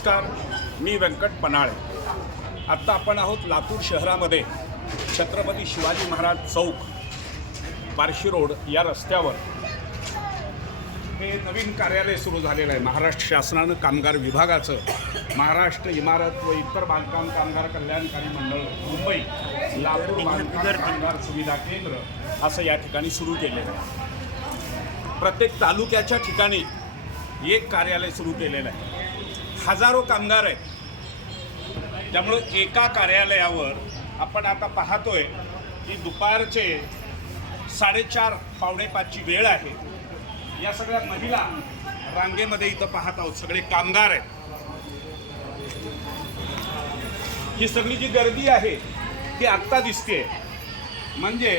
नमस्कार मी व्यंकट पनाळे आत्ता आपण आहोत लातूर शहरामध्ये छत्रपती शिवाजी महाराज चौक बार्शी रोड या रस्त्यावर. हे नवीन कार्यालय सुरू झालेलं आहे. महाराष्ट्र शासनानं कामगार विभागाचं महाराष्ट्र इमारत व इतर बांधकाम कामगार कल्याणकारी मंडळ मुंबई लातूर बांधकाम कामगार सुविधा केंद्र असं या ठिकाणी सुरू केलेलं आहे. प्रत्येक तालुक्याच्या ठिकाणी एक कार्यालय सुरू केलेलं आहे. हजारो कामगार आहेत. त्यामुळं एका कार्यालयावर आपण आता पाहतोय की दुपारचे साडेचार पावणे पाचची वेळ आहे. या सगळ्या महिला रांगेमध्ये इथं पाहत आहोत. सगळे कामगार आहेत. ही सगळी जी गर्दी आहे ती आत्ता दिसते म्हणजे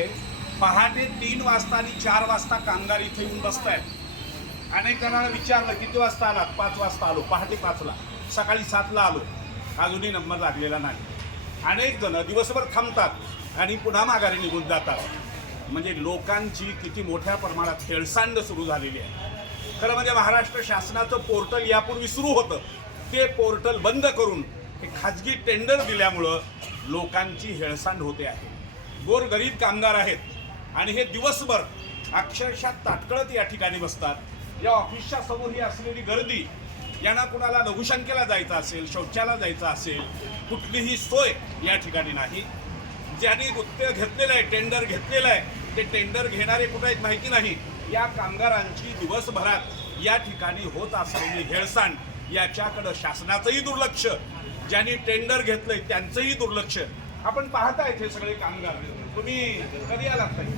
पहाटे तीन वाजता आणि चार वाजता कामगार इथे येऊन बसत आहेत अनेक जणांना विचारलं किती वाजता आलात? पाच वाजता आलो. पहाटे पाचला. सकाळी सातला आलो. अजूनही नंबर लागलेला नाही. अनेक जण दिवसभर थांबतात आणि पुन्हा माघारी निघून जातात. म्हणजे लोकांची किती मोठ्या प्रमाणात हेळसांड सुरू झालेली आहे. खरं म्हणजे महाराष्ट्र शासनाचं पोर्टल यापूर्वी सुरू होतं. ते पोर्टल बंद करून हे खाजगी टेंडर दिल्यामुळं लोकांची हेळसांड होते आहे. गोरगरीब कामगार आहेत. आणि हे दिवसभर अक्षरशः ताटकळत या ठिकाणी बसतात. या ऑफिसच्या समोर ही असलेली गर्दी यांना कुणाला लघुशंकेला जायचं असेल शौचाला जायचं असेल कुठलीही सोय या ठिकाणी नाही. ज्यांनी गुत्ते घेतलेलं आहे टेंडर घेतलेलं आहे ते टेंडर घेणारे कुठे आहेत माहिती नाही. या कामगारांची दिवसभरात या ठिकाणी होत असलेली हेळसांड याच्याकडं शासनाचंही दुर्लक्ष ज्यांनी टेंडर घेतलंय त्यांचंही दुर्लक्ष. आपण पाहताय हे सगळे कामगार. तुम्ही कधी आलात? सकाळी.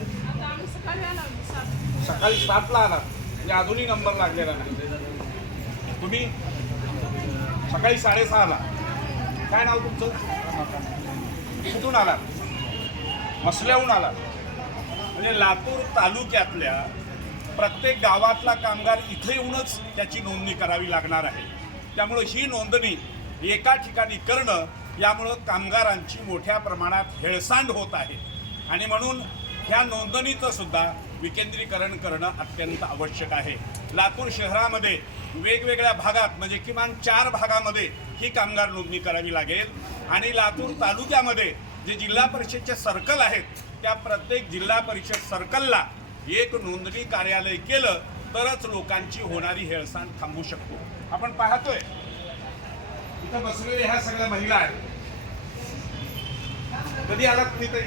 सकाळी सातला आलात. म्हणजे अजूनही नंबर लागलेला नाही. तुम्ही सकाळी साडेसहाला. काय नाव तुमचं? कुठून आला मसल्याहून आला म्हणजे लातूर तालुक्यातल्या प्रत्येक गावातला कामगार इथं येऊनच त्याची नोंदणी करावी लागणार आहे. त्यामुळं ही नोंदणी एका ठिकाणी करणं यामुळं कामगारांची मोठ्या प्रमाणात हेळसांड होत आहे. आणि म्हणून ह्या नोंदणीचं सुद्धा विकेंद्रीकरण करणं अत्यंत आवश्यक आहे. लातूर शहरामध्ये वेगवेगळ्या भागात म्हणजे किमान चार भागामध्ये ही कामगार नोंदणी करावी लागेल. आणि लातूर तालुक्यामध्ये जे जिल्हा परिषदचे सर्कल आहेत त्या प्रत्येक जिल्हा परिषद सर्कलला एक नोंदणी कार्यालय केलं तरच लोकांची होणारी हेळसांड थांबू शकतो. आपण पाहतोय इथं बसलेल्या ह्या सगळ्या महिला आहेत. कधी आलात तुम्ही ताई?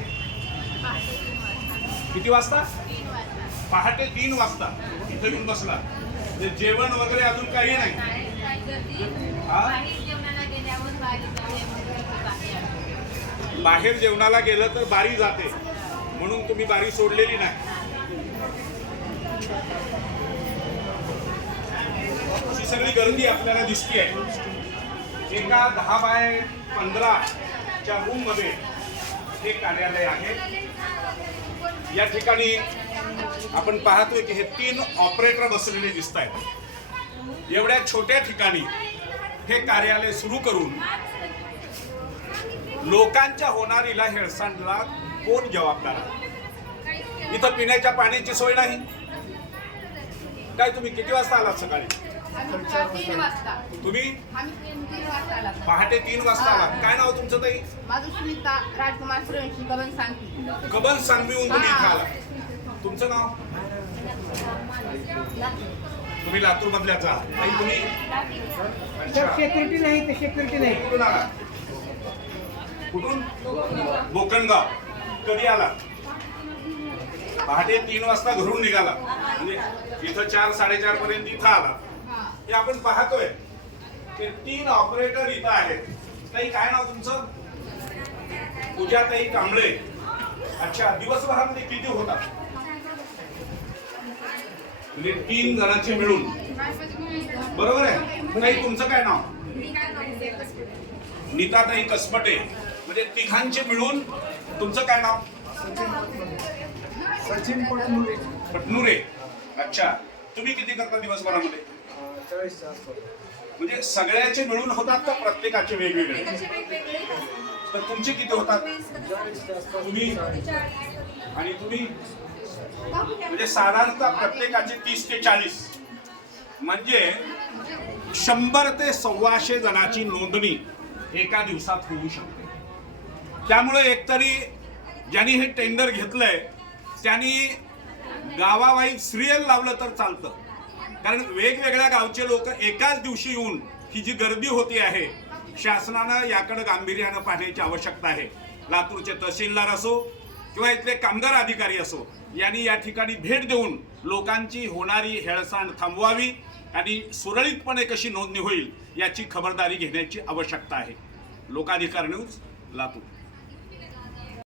किती वाजता? पहाटे तीन वाजता. इथे येऊन बसला. म्हणजे जेवण वगैरे अजून काही नाही. बाहेर जेवणाला गेलं तर बारी जाते. म्हणून तुम्ही बारी सोडलेली नाही. अशी सगळी गर्दी आपल्याला दिसते आहे. एका दहा बाय पंधराच्या रूममध्ये हे कार्यालय आहे. या ठिकाणी आपण पाहतोय की हे तीन ऑपरेटर बसलेले दिसत आहेत एवढ्या छोट्या ठिकाणी हे कार्यालय सुरू करून लोकांच्या होणारीला हेळसांडला कोण जबाबदार आहे? इथं पिण्याच्या पाण्याची सोय नाही. काय तुम्ही किती वाजता आलात सकाळी? तीन वाजता. तुम्ही? आम्ही तीन तीन वाजता आला. पहाटे तीन वाजता आलात काय नाव तुमचं ताई? माझं सुनीता राजकुमार सूर्यवंशी गगन सांगते कबन सांगवीहून तुम्ही इथं आला. तुमचं नाव? तुम्ही लातूर मधल्याच आहात ताई, तुम्ही? अच्छा. सेक्युरिटी नाही ते सेक्युरिटी नाही. कुठून आला? कुठून? बोकणगाव. कधी आला? पहाटे तीन वाजता घरून निघाला. म्हणजे इथं चार साडेचार पर्यंत इथं आला. हे आपण पाहतोय ते तीन ऑपरेटर इथं आहेत. ताई काय नाव तुमचं? पूजाताई कांबळे. अच्छा दिवसभरामध्ये किती होतात? म्हणजे तीन जणांचे मिळून. बरोबर आहे? ताई तुमचं काय नाव? नीताताई कसपटे. म्हणजे तिघांचे मिळून तुमचं काय नाव? सचिन पटमुरे पटनुरे. अच्छा. तुम्ही किती करता दिवसभरामध्ये? चाळीसच्या म्हणजे सगळ्याचे मिळून होतात का प्रत्येकाचे वेगवेगळे? तर तुमचे किती होतात? तुम्ही आणि तुम्ही? म्हणजे साधारणतः प्रत्येकाचे तीस ते चाळीस. म्हणजे शंभर ते सव्वाशे जणांची नोंदणी एका दिवसात होऊ शकते. त्यामुळे एकतरी ज्यांनी हे टेंडर घेतलंय त्यांनी गावावाईज सिरियल लावलं तर चालतं. कारण वेगवेगळ्या गावचे लोक एकाच दिवशी येऊन ही जी गर्दी होती आहे शासनानं याकडे गांभीर्यानं पाहण्याची आवश्यकता आहे. लातूरचे तहसीलदार असो किंवा इथले कामगार अधिकारी असो यांनी या ठिकाणी भेट देऊन लोकांची होणारी हेळसांड थांबवावी आणि सुरळीतपणे कशी नोंदणी होईल याची खबरदारी घेण्याची आवश्यकता आहे. लोकाधिकार न्यूज लातूर.